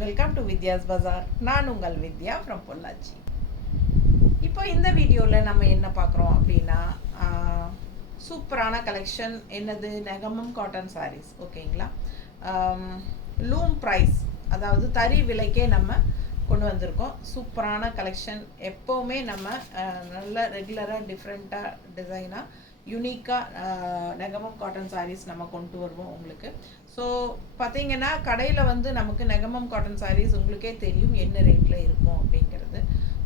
Welcome to Vidya's பஜார். நான் உங்கள் வித்யா from Pollachi. இப்போ இந்த வீடியோவில் நம்ம என்ன பார்க்குறோம் அப்படின்னா, சூப்பரான கலெக்ஷன். என்னது? நெகமம் காட்டன் சாரீஸ். ஓகேங்களா? லூம் ப்ரைஸ், அதாவது தறி விலைக்கே நம்ம கொண்டு வந்திருக்கோம். சூப்பரான கலெக்ஷன். எப்போவுமே நம்ம நல்ல ரெகுலராக டிஃப்ரெண்ட்டாக டிசைனாக யூனிக்காக நெகமம் காட்டன் சாரீஸ் நம்ம கொண்டு வருவோம் உங்களுக்கு. ஸோ பார்த்தீங்கன்னா கடையில் வந்து நமக்கு நெகமம் காட்டன் சாரீஸ் உங்களுக்கே தெரியும் என்ன ரேட்டில் இருக்கும் அப்படிங்கிறது.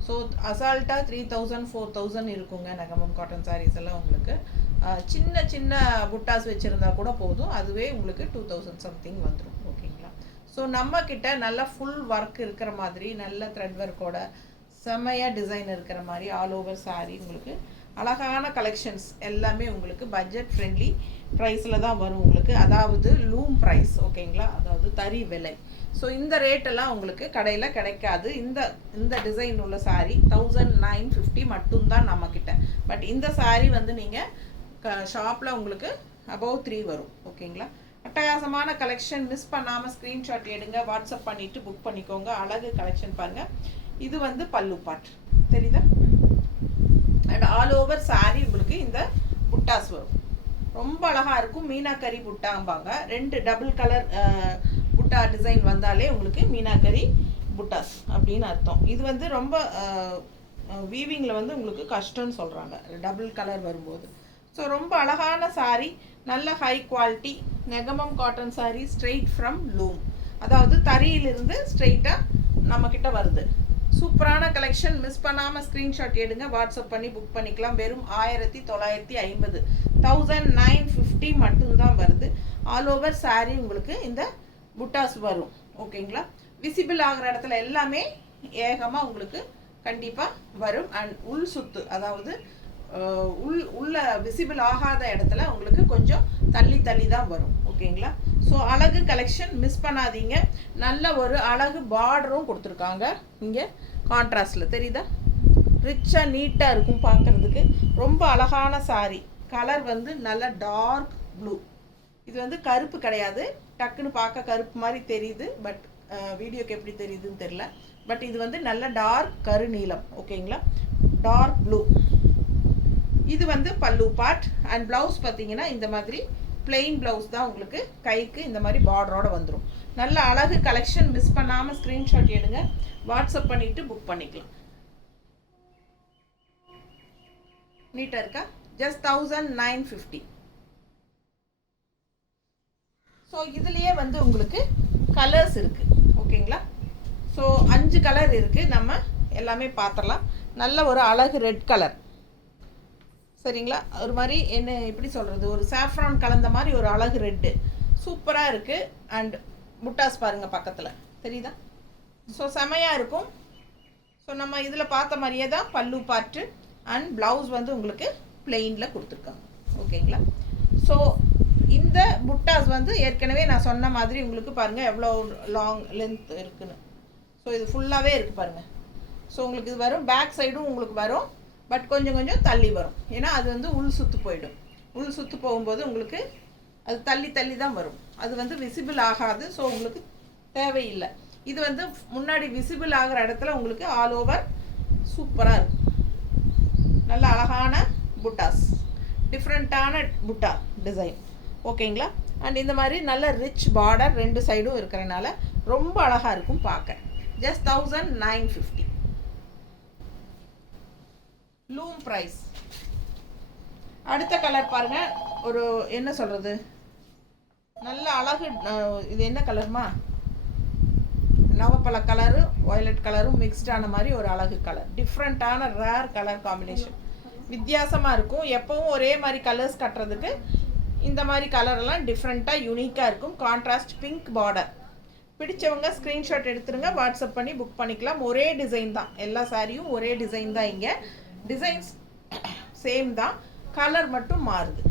ஸோ அசால்ட்டாக 3000 4000 இருக்குங்க நெகமம் காட்டன் சாரீஸ் எல்லாம் உங்களுக்கு. சின்ன சின்ன புட்டாஸ் வச்சுருந்தா கூட போதும், அதுவே உங்களுக்கு 2000 சம்திங் வந்துடும். ஓகேங்களா? ஸோ நம்மக்கிட்ட நல்ல ஃபுல் ஒர்க் இருக்கிற மாதிரி, நல்ல த்ரெட் ஒர்க்கோட செமையாக டிசைன் இருக்கிற மாதிரி ஆல் ஓவர் சாரீ உங்களுக்கு அழகான கலெக்ஷன்ஸ் எல்லாமே உங்களுக்கு பட்ஜெட் ஃப்ரெண்ட்லி ப்ரைஸில் தான் வரும் உங்களுக்கு. அதாவது லூம் ப்ரைஸ். ஓகேங்களா? அதாவது தறி விலை. ஸோ இந்த ரேட்டெல்லாம் உங்களுக்கு கடையில் கிடைக்காது. இந்த டிசைன் உள்ள சாரீ 1950 மட்டும்தான் நம்மக்கிட்ட. பட் இந்த சாரீ வந்து நீங்கள் ஷாப்பில் உங்களுக்கு அபவ் 3 வரும். ஓகேங்களா? அட்டகாசமான கலெக்ஷன். மிஸ் பண்ணாமல் ஸ்க்ரீன்ஷாட் எடுங்க, வாட்ஸ்அப் பண்ணிவிட்டு புக் பண்ணிக்கோங்க. அழகு கலெக்ஷன் பாருங்கள். இது வந்து பல்லு பாட், தெரியுதா? அண்ட் ஆல் ஓவர் சாரீ உங்களுக்கு இந்த புட்டாஸ் வரும். ரொம்ப அழகாக இருக்கும். மீனாக்கரி புட்டாம்பாங்க. 2 டபுள் கலர் புட்டா டிசைன் வந்தாலே உங்களுக்கு மீனாக்கரி புட்டாஸ் அப்படின்னு அர்த்தம். இது வந்து ரொம்ப வீவிங்கில் வந்து உங்களுக்கு கஷ்டம்னு சொல்கிறாங்க டபுள் கலர் வரும்போது. ஸோ ரொம்ப அழகான சாரீ, நல்ல high quality Negamam cotton sari, straight from loom. அதாவது தறியிலிருந்து ஸ்ட்ரெயிட்டாக நம்மக்கிட்ட வருது. சூப்பரான கலெக்ஷன். மிஸ் பண்ணாமல் ஸ்க்ரீன்ஷாட் எடுங்க, வாட்ஸ்அப் பண்ணி புக் பண்ணிக்கலாம். வெறும் 1950 1950 மட்டும்தான் வருது. ஆல் ஓவர் சாரீ உங்களுக்கு இந்த புட்டாஸ் வரும். ஓகேங்களா? விசிபிள் ஆகிற இடத்துல எல்லாமே ஏகமாக உங்களுக்கு கண்டிப்பாக வரும். அண்ட் உள் சுத்து, அதாவது உள்ள விசிபிள் ஆகாத இடத்துல உங்களுக்கு கொஞ்சம் தள்ளி தள்ளி தான் வரும். ஓகேங்களா? ஸோ அழகு கலெக்ஷன், மிஸ் பண்ணாதீங்க. நல்ல ஒரு அழகு பார்டரும் கொடுத்துருக்காங்க இங்கே கான்ட்ராஸ்டில், தெரியுதா? ரிச்சாக நீட்டாக இருக்கும் பார்க்குறதுக்கு. ரொம்ப அழகான சாரீ. கலர் வந்து நல்ல டார்க் ப்ளூ. இது வந்து கருப்பு கிடையாது. டக்குன்னு பார்க்க கருப்பு மாதிரி தெரியுது, பட் வீடியோக்கு எப்படி தெரியுதுன்னு தெரில. பட் இது வந்து நல்ல டார்க் கருநீலம். ஓகேங்களா? Dark blue. இது வந்து பல்லு பார்ட். அண்ட் ப்ளவுஸ் பார்த்தீங்கன்னா இந்த மாதிரி பிளெயின் ப்ளவுஸ் தான் உங்களுக்கு. கைக்கு இந்த மாதிரி பார்டரோட வந்துடும். நல்ல அழகு கலெக்ஷன். மிஸ் பண்ணாமல் ஸ்க்ரீன்ஷாட் எடுங்க, வாட்ஸ்அப் பண்ணிவிட்டு புக் பண்ணிக்கலாம். நீட்டாக இருக்கா? ஜஸ்ட் 1950. ஸோ இதுலேயே வந்து உங்களுக்கு கலர்ஸ் இருக்குது. ஓகேங்களா? ஸோ 5 கலர் இருக்குது. நம்ம எல்லாமே பார்த்துடலாம். நல்ல ஒரு அழகு ரெட் கலர், சரிங்களா? ஒரு மாதிரி என்ன எப்படி சொல்கிறது, ஒரு சாஃப்ரான் கலந்த மாதிரி ஒரு அழகு ரெட்டு சூப்பராக இருக்குது. அண்ட் புட்டாஸ் பாருங்கள் பக்கத்தில், தெரியுதா? ஸோ செமையாக இருக்கும். ஸோ நம்ம இதில் பார்த்த மாதிரியே தான் பல்லு பார்ட்டு. அண்ட் ப்ளவுஸ் வந்து உங்களுக்கு பிளெயினில் கொடுத்துருக்காங்க. ஓகேங்களா? ஸோ இந்த புட்டாஸ் வந்து ஏற்கனவே நான் சொன்ன மாதிரி உங்களுக்கு பாருங்கள் எவ்வளோ லாங் லென்த் இருக்குன்னு. ஸோ இது ஃபுல்லாகவே இருக்குது பாருங்கள். ஸோ உங்களுக்கு இது வரும். பேக் சைடும் உங்களுக்கு வரும், பட் கொஞ்சம் கொஞ்சம் தள்ளி வரும். ஏன்னா அது வந்து உள் சுற்று போயிடும். உள் சுற்று போகும்போது உங்களுக்கு அது தள்ளி தள்ளி தான் வரும். அது வந்து விசிபிள் ஆகாது. ஸோ உங்களுக்கு தேவையில்லை. இது வந்து முன்னாடி விசிபிள் ஆகிற இடத்துல உங்களுக்கு ஆல் ஓவர் சூப்பராக இருக்கும். நல்ல அழகான புட்டாஸ், டிஃப்ரெண்ட்டான புட்டா டிசைன். ஓகேங்களா? அண்ட் இந்த மாதிரி நல்ல ரிச் பார்டர் 2 சைடும் இருக்கிறனால ரொம்ப அழகாக இருக்கும் பார்க்க. Just 1950 loom price. அடுத்த கலர் பாருங்க. ஒரு என்ன சொல்றது, நல்ல அழகு. இது என்ன கலர்மா? நவப்பழ கலரும் வயலட் கலரும் மிக்ஸ்டான மாதிரி ஒரு அழகு கலர். டிஃப்ரெண்ட்டான ரேர் கலர் காம்பினேஷன். வித்தியாசமாக இருக்கும். எப்பவும் ஒரே மாதிரி கலர்ஸ் கட்டுறதுக்கு இந்த மாதிரி கலரெல்லாம் டிஃப்ரெண்ட்டாக யூனிக்காக இருக்கும். Contrast pink border. பிடிச்சவங்க ஸ்க்ரீன்ஷாட் எடுத்துருங்க, வாட்ஸ்அப் பண்ணி புக் பண்ணிக்கலாம். ஒரே டிசைன் தான். எல்லா சாரியும் ஒரே டிசைன் தான். இங்கே டிசைன்ஸ் சேம் தான், கலர் மட்டும் மாறுது.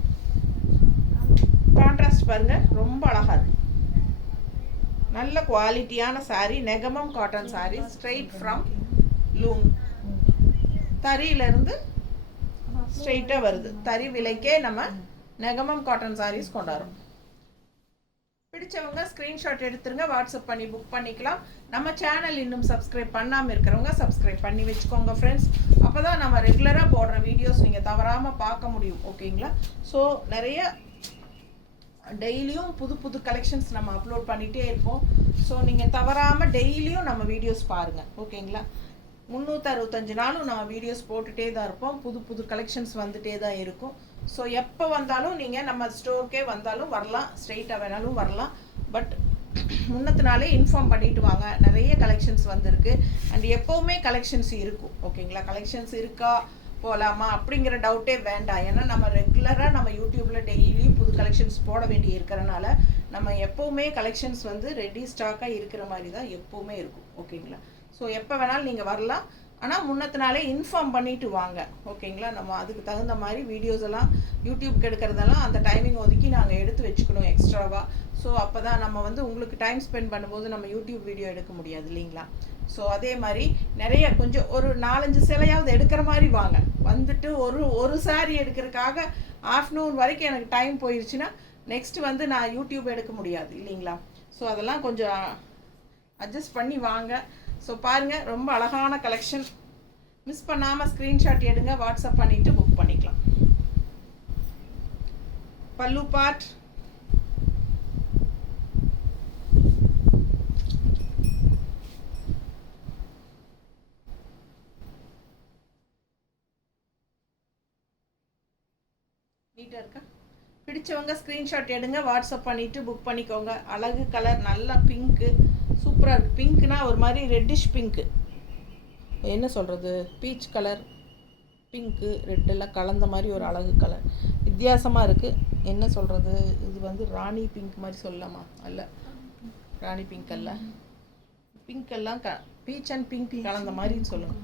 கான்ட்ராஸ்ட் பாருங்கள், ரொம்ப அழகாக இருக்கு. நல்ல குவாலிட்டியான sari. Negamam cotton sari, straight from loom. தறியிலேருந்து ஸ்ட்ரெயிட்டாக வருது. தறி விலைக்கே நம்ம நெகமம் காட்டன் சாரீஸ் கொண்டாடுறோம். பிடிச்சவங்க ஸ்க்ரீன்ஷாட் எடுத்துருங்க, வாட்ஸ்அப் பண்ணி புக் பண்ணிக்கலாம். நம்ம சேனல் இன்னும் சப்ஸ்கிரைப் பண்ணாமல் இருக்கிறவங்க சப்ஸ்கிரைப் பண்ணி வச்சுக்கோங்க ஃப்ரெண்ட்ஸ். அப்போ தான் நம்ம ரெகுலராக போடுற வீடியோஸ் நீங்கள் தவறாமல் பார்க்க முடியும். ஓகேங்களா? ஸோ நிறைய டெய்லியும் புது புது கலெக்ஷன்ஸ் நம்ம அப்லோட் பண்ணிகிட்டே இருப்போம். ஸோ நீங்கள் தவறாமல் டெய்லியும் நம்ம வீடியோஸ் பாருங்கள். ஓகேங்களா? 365 நாளும் நம்ம வீடியோஸ் போட்டுகிட்டே தான் இருப்போம். புது புது கலெக்ஷன்ஸ் வந்துகிட்டே தான் இருக்கும். ஸோ எப்போ வந்தாலும் நீங்கள் நம்ம ஸ்டோருக்கே வந்தாலும் வரலாம், ஸ்ட்ரெயிட்டாக வேணாலும் வரலாம். பட் முன்னத்தினாலே இன்ஃபார்ம் பண்ணிட்டு வாங்க. நிறைய கலெக்ஷன்ஸ் வந்திருக்கு அண்ட் எப்போவுமே கலெக்ஷன்ஸ் இருக்கும். ஓகேங்களா? கலெக்ஷன்ஸ் இருக்கா போகலாமா அப்படிங்கிற டவுட்டே வேண்டாம். ஏன்னா நம்ம ரெகுலராக நம்ம யூடியூப்பில் டெய்லியும் புது கலெக்ஷன்ஸ் போட வேண்டி இருக்கிறனால நம்ம எப்போவுமே கலெக்ஷன்ஸ் வந்து ரெடி ஸ்டாக்காக இருக்கிற மாதிரி தான் எப்போவுமே இருக்கும். ஓகேங்களா? ஸோ எப்போ வேணாலும் நீங்கள் வரலாம். ஆனால் முன்னத்தினாலே இன்ஃபார்ம் பண்ணிவிட்டு வாங்க. ஓகேங்களா? நம்ம அதுக்கு தகுந்த மாதிரி வீடியோஸ் எல்லாம் யூடியூப்க்கு எடுக்கிறதெல்லாம் அந்த டைமிங் ஒதுக்கி நாங்கள் எடுத்து வச்சுக்கணும் எக்ஸ்ட்ராவாக. ஸோ அப்போ தான் நம்ம வந்து உங்களுக்கு டைம் ஸ்பெண்ட் பண்ணும்போது நம்ம யூடியூப் வீடியோ எடுக்க முடியாது இல்லைங்களா? ஸோ அதே மாதிரி நிறைய கொஞ்சம் ஒரு 4-5 சிலையாவது எடுக்கிற மாதிரி வாங்க. வந்துட்டு ஒரு சாரீ எடுக்கிறதுக்காக ஆஃப்டர்நூன் வரைக்கும் எனக்கு டைம் போயிடுச்சுன்னா நெக்ஸ்ட் வந்து நான் யூடியூப் எடுக்க முடியாது இல்லைங்களா? ஸோ அதெல்லாம் கொஞ்சம் அட்ஜஸ்ட் பண்ணி வாங்க. ஸோ பாருங்கள், ரொம்ப அழகான கலெக்ஷன். மிஸ் பண்ணாமல் ஸ்க்ரீன்ஷாட் எடுங்க, வாட்ஸ்அப் பண்ணிவிட்டு புக் பண்ணிக்கலாம். பல்லு பார்ட் நீட்டாக இருக்கா? பிடிச்சவங்க ஸ்க்ரீன்ஷாட் எடுங்க, வாட்ஸ்அப் பண்ணிவிட்டு புக் பண்ணிக்கோங்க. அழகு கலர், நல்லா பிங்க்கு, சூப்பராக இருக்குது. பிங்க்னா ஒரு மாதிரி ரெட்டிஷ் பிங்க்கு, என்ன சொல்கிறது, பீச் கலர், பிங்க்கு ரெட்டெல்லாம் கலந்த மாதிரி ஒரு அழகு கலர், வித்தியாசமாக இருக்குது. என்ன சொல்கிறது, இது வந்து ராணி பிங்க் மாதிரி சொல்லலாமா? அல்ல, ராணி பிங்க் அல்ல, பிங்க் எல்லாம் பீச் அண்ட் பிங்க் கலந்த மாதிரின்னு சொல்லுங்கள்.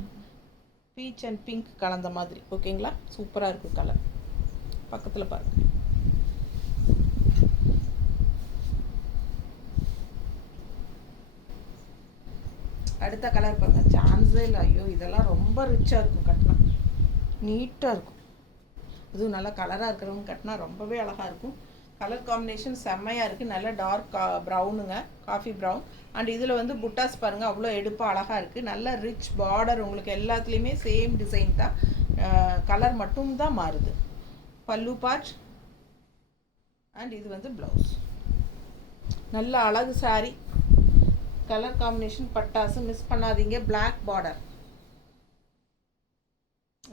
பீச் அண்ட் பிங்க் கலந்த மாதிரி. ஓகேங்களா? சூப்பராக இருக்குது கலர். பக்கத்தில் பாருங்கள். அடுத்த கலர் பாருங்கள், சான்ஸே இல்லை. ஐயோ, இதெல்லாம் ரொம்ப ரிச்சாக இருக்கும் கட்டினா, நீட்டாக இருக்கும். இதுவும் நல்லா கலராக இருக்கிறவங்க கட்டினா ரொம்பவே அழகாக இருக்கும். கலர் காம்பினேஷன் செம்மையாக இருக்குது. நல்ல டார்க் ப்ரௌனுங்க, காஃபி ப்ரௌன். அண்ட் இதில் வந்து புட்டாஸ் பாருங்கள், அவ்வளோ எடுப்பாக அழகாக இருக்குது. நல்ல ரிச் பார்டர். உங்களுக்கு எல்லாத்துலேயுமே சேம் டிசைன் தான், கலர் மட்டும்தான் மாறுது. பல்லு பார்ட் அண்ட் இது வந்து ப்ளவுஸ். நல்ல அழகு சாரி, கலர் காம்பினேஷன் பட்டாசு, மிஸ் பண்ணாதீங்க. பிளாக் பார்டர்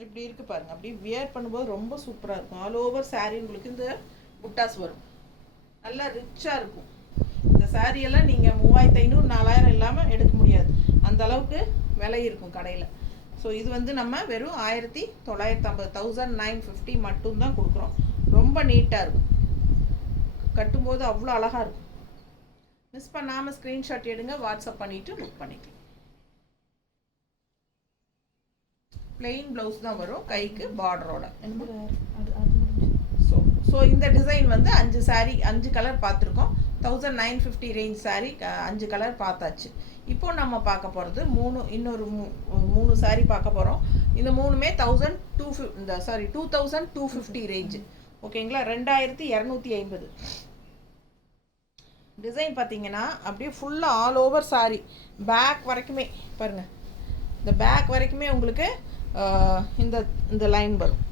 இப்படி இருக்குது பாருங்கள். அப்படி வியர் பண்ணும்போது ரொம்ப சூப்பராக இருக்கும். ஆல் ஓவர் சாரீ உங்களுக்கு இந்த புட்டாஸ் வரும். நல்லா ரிச்சாக இருக்கும். இந்த சாரியெல்லாம் நீங்கள் 3500-4000 இல்லாமல் எடுக்க முடியாது, அந்த அளவுக்கு விலை இருக்கும் கடையில். ஸோ இது வந்து நம்ம வெறும் 1950, 1950 மட்டும்தான் கொடுக்குறோம். ரொம்ப நீட்டாக இருக்கும், கட்டும்போது அவ்வளோ அழகாக இருக்கும். மிஸ் பண்ணாமல் ஸ்க்ரீன்ஷாட் எடுங்க, வாட்ஸ்அப் பண்ணிவிட்டு புக் பண்ணிக்கலாம். பிளெயின் ப்ளவுஸ் தான் வரும், கைக்கு பார்டரோட. ஸோ இந்த டிசைன் வந்து 5 சாரீ, 5 கலர் பார்த்துருக்கோம். 1950 ரேஞ்ச் சாரீ 5 கலர் பார்த்தாச்சு. இப்போ நம்ம பார்க்க போகிறது இன்னொரு 3 சாரீ பார்க்க போகிறோம். இந்த 3மே 2250 ரேஞ்சு. ஓகேங்களா? 2250 டிசைன் பார்த்தீங்கன்னா அப்படியே ஃபுல்லாக ஆல் ஓவர் சாரீ, பேக் வரைக்குமே பாருங்கள். இந்த பேக் வரைக்குமே உங்களுக்கு இந்த லைன் வரும்,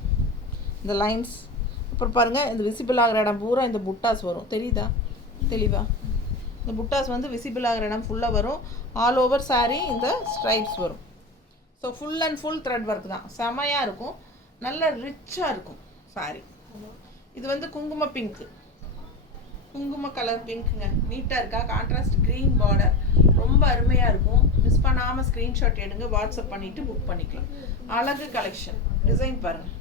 இந்த லைன்ஸ். அப்புறம் பாருங்கள், இந்த விசிபிள் ஆகிற இடம் பூரா இந்த புட்டாஸ் வரும். தெரியுதா தெளிவா? இந்த புட்டாஸ் வந்து விசிபிள் ஆகிற இடம் ஃபுல்லாக வரும். ஆல் ஓவர் சாரீ இந்த ஸ்ட்ரைப்ஸ் வரும். So full and full thread work தான், செமையாக இருக்கும். நல்ல ரிச்சாக இருக்கும் சாரீ. இது வந்து குங்கும பிங்க்கு, குங்கும கலர் பிங்க்குங்க. நீட்டாக இருக்கா? கான்ட்ராஸ்ட் க்ரீன் பார்டர், ரொம்ப அருமையாக இருக்கும். மிஸ் பண்ணாமல் ஸ்க்ரீன்ஷாட் எடுங்க, வாட்ஸ்அப் பண்ணிவிட்டு புக் பண்ணிக்கலாம். அழகு கலெக்ஷன். டிசைன் பாருங்கள்.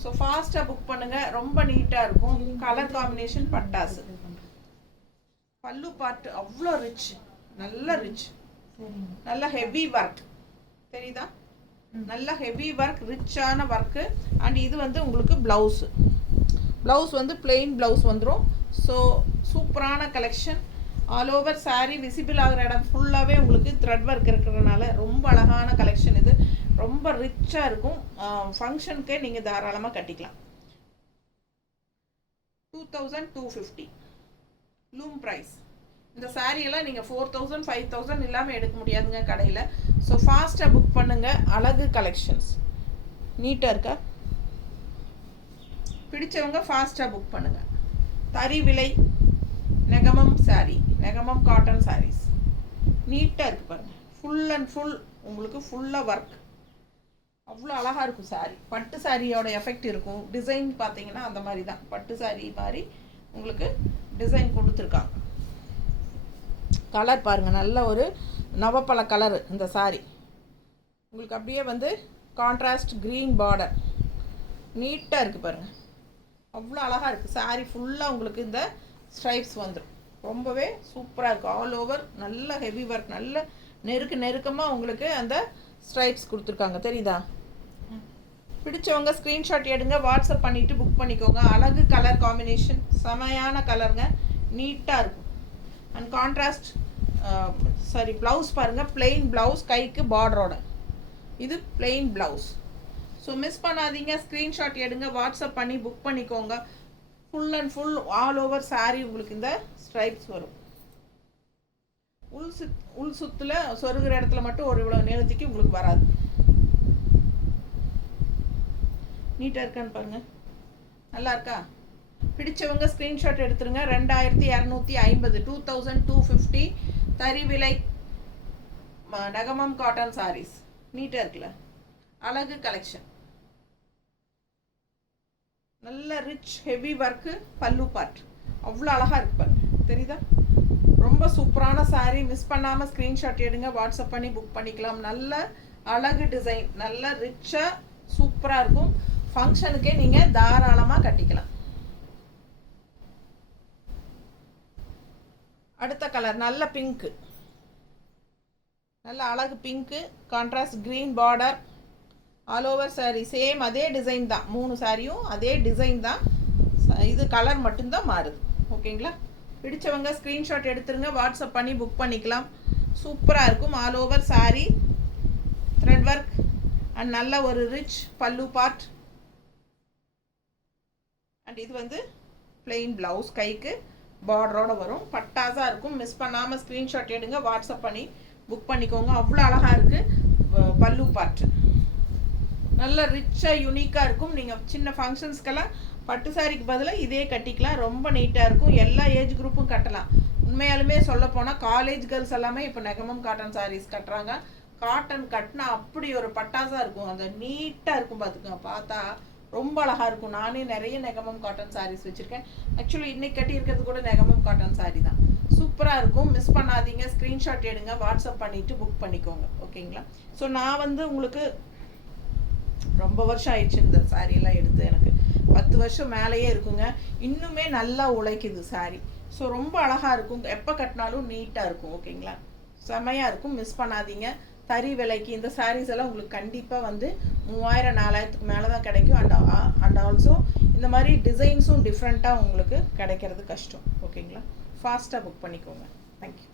ஸோ ஃபாஸ்ட்டாக புக் பண்ணுங்கள், ரொம்ப நீட்டாக இருக்கும். கலர் காம்பினேஷன் பட்டாசு. பல்லு பார்ட் அவ்வளோ ரிச், நல்ல ரிச், நல்ல ஹெவி ஒர்க். தெரியுதா? நல்ல ஹெவி ஒர்க், ரிச்சான ஒர்க்கு. அண்ட் இது வந்து உங்களுக்கு ப்ளவுஸு. ப்ளவுஸ் வந்து பிளெயின் ப்ளவுஸ் வந்துடும். ஸோ சூப்பரான collection. All over sari visible ஆகிற இடம் ஃபுல்லாகவே உங்களுக்கு த்ரெட் ஒர்க் இருக்கிறதுனால ரொம்ப அழகான கலெக்ஷன். இது ரொம்ப ரிச்சாக இருக்கும். ஃபங்க்ஷனுக்கே நீங்கள் தாராளமாக கட்டிக்கலாம். 2250. Loom price. இந்த சாரியெல்லாம் நீங்கள் 4000 5000 இல்லாமல் எடுக்க முடியாதுங்க கடையில். ஸோ ஃபாஸ்ட்டாக புக் பண்ணுங்கள். அழகு கலெக்ஷன்ஸ் நீட்டாக இருக்கா, பிடிச்சவங்க ஃபாஸ்ட்டாக புக் பண்ணுங்கள். தறி விலை நெகமம் சாரீ, நெகமம் காட்டன் சாரீஸ் நீட்டாக இருக்குது பாருங்கள். ஃபுல் அண்ட் ஃபுல் உங்களுக்கு ஃபுல்லாக ஒர்க், அவ்வளோ அழகாக இருக்கும் சாரீ. பட்டு சாரியோட எஃபெக்ட் இருக்கும். டிசைன் பார்த்தீங்கன்னா அந்த மாதிரி தான், பட்டு சாரீ மாதிரி உங்களுக்கு டிசைன் கொடுத்துருக்காங்க. கலர் பாருங்கள், நல்ல ஒரு நவப்பழ கலரு இந்த சாரீ. உங்களுக்கு அப்படியே வந்து கான்ட்ராஸ்ட் க்ரீன் பார்டர் நீட்டாக இருக்குது பாருங்கள். அவ்வளோ அழகாக இருக்குது சாரீ ஃபுல்லாக. உங்களுக்கு இந்த ஸ்ட்ரைப்ஸ் வந்துடும். ரொம்பவே சூப்பராக இருக்கும். ஆல் ஓவர் நல்ல ஹெவி ஒர்க், நல்ல நெருக்கமாக உங்களுக்கு அந்த ஸ்ட்ரைப்ஸ் கொடுத்துருக்காங்க. தெரியுதா? பிடிச்சவங்க ஸ்க்ரீன்ஷாட் எடுங்க, வாட்ஸ்அப் பண்ணிவிட்டு புக் பண்ணிக்கோங்க. அழகு கலர் காம்பினேஷன், செமையான கலருங்க, நீட்டாக இருக்கும். அண்ட் கான்ட்ராஸ்ட் ப்ளவுஸ் பாருங்கள், பிளெயின் ப்ளவுஸ், கைக்கு பார்டரோட. இது பிளெயின் ப்ளவுஸ். ஸோ மிஸ் பண்ணாதீங்க, ஸ்க்ரீன்ஷாட் எடுங்க, வாட்ஸ்அப் பண்ணி புக் பண்ணிக்கோங்க. Full and full all over sari உங்களுக்கு இந்த ஸ்ட்ரைப்ஸ் வரும். உள் சுத்தில் சொருகிற இடத்துல மட்டும் ஒரு இவ்வளோ நீளத்துக்கு உங்களுக்கு வராது. நீட்டாக இருக்கான்னு பாருங்கள், நல்லா இருக்கா? பிடிச்சவங்க ஸ்க்ரீன்ஷாட் எடுத்துருங்க. 2250 2250 தறி விலை நெகமம் காட்டன் சாரீஸ் நீட்டாக இருக்குல்ல, அழகு கலெக்ஷன். நல்ல ரிச் ஹெவி ஒர்க்கு, பல்லு பார்ட் அவ்வளோ அழகாக இருக்கு பாருங்க. தெரியுதா? ரொம்ப சூப்பரான சாரீ. மிஸ் பண்ணாமல் ஸ்க்ரீன்ஷாட் எடுங்க, வாட்ஸ்அப் பண்ணி புக் பண்ணிக்கலாம். நல்ல அழகு டிசைன், நல்ல ரிச்சாக சூப்பராக இருக்கும். ஃபங்க்ஷனுக்கே நீங்கள் தாராளமாக கட்டிக்கலாம். அடுத்த கலர் நல்ல பிங்க்கு, நல்ல அழகு pink, contrast green border, all over sari same அதே டிசைன் தான். 3 சாரியும் அதே டிசைன் தான், இது கலர் மட்டும்தான் மாறுது. ஓகேங்களா? பிடிச்சவங்க ஸ்க்ரீன்ஷாட் எடுத்துருங்க, வாட்ஸ்அப் பண்ணி புக் பண்ணிக்கலாம். சூப்பராக இருக்கும். All over sari thread work and நல்ல ஒரு ரிச் பல்லு பார்ட். அண்ட் இது வந்து பிளெயின் ப்ளவுஸ், கைக்கு பார்டரோட வரும். பட்டாஸாக இருக்கும். மிஸ் பண்ணாமல் ஸ்க்ரீன்ஷாட் எடுங்க, வாட்ஸ்அப் பண்ணி புக் பண்ணிக்கோங்க. அவ்வளோ அழகாக இருக்குது பல்லு பார்ட்டு. நல்ல ரிச்சாக யூனிக்காக இருக்கும். நீங்கள் சின்ன ஃபங்க்ஷன்ஸ்க்கெல்லாம் பட்டு சாரிக்கு பதிலாக இதே கட்டிக்கலாம். ரொம்ப நீட்டாக இருக்கும். எல்லா ஏஜ் குரூப்பும் கட்டலாம். உண்மையாலுமே சொல்ல போனால் காலேஜ் கேர்ள்ஸ் எல்லாமே இப்போ நெகமம் காட்டன் சாரீஸ் கட்டுறாங்க. காட்டன் கட்டினா அப்படி ஒரு பட்டாஸாக இருக்கும். அந்த நீட்டாக இருக்கும். பார்த்துக்கோங்க, பார்த்தா ரொம்ப அழகாக இருக்கும். நானே நிறைய நெகமம் காட்டன் சாரீஸ் வச்சுருக்கேன். ஆக்சுவலி இன்றைக்கி கட்டி இருக்கிறது கூட நெகமம் காட்டன் சாரீ தான். சூப்பராக இருக்கும். மிஸ் பண்ணாதீங்க, ஸ்க்ரீன்ஷாட் எடுங்க, வாட்ஸ்அப் பண்ணிவிட்டு புக் பண்ணிக்கோங்க. ஓகேங்களா? ஸோ நான் வந்து உங்களுக்கு ரொம்ப வருஷம் ஆயிடுச்சு இந்த சாரியெல்லாம் எடுத்து. எனக்கு 10 வருஷம் மேலேயே இருக்குங்க. இன்னுமே நல்லா உழைக்குது சாரீ. ஸோ ரொம்ப அழகாக இருக்கும். எப்போ கட்டினாலும் நீட்டாக இருக்கும். ஓகேங்களா? செமையாக இருக்கும். மிஸ் பண்ணாதீங்க. தறி விலைக்கு இந்த சாரீஸ் எல்லாம் உங்களுக்கு கண்டிப்பாக வந்து 3000 4000க்கு மேலே தான் கிடைக்கும். அண்ட் ஆல்சோ இந்த மாதிரி டிசைன்ஸும் டிஃப்ரெண்ட்டாக உங்களுக்கு கிடைக்கிறது கஷ்டம். ஓகேங்களா? ஃபாஸ்ட்டாக புக் பண்ணிக்கோங்க. தேங்க்யூ.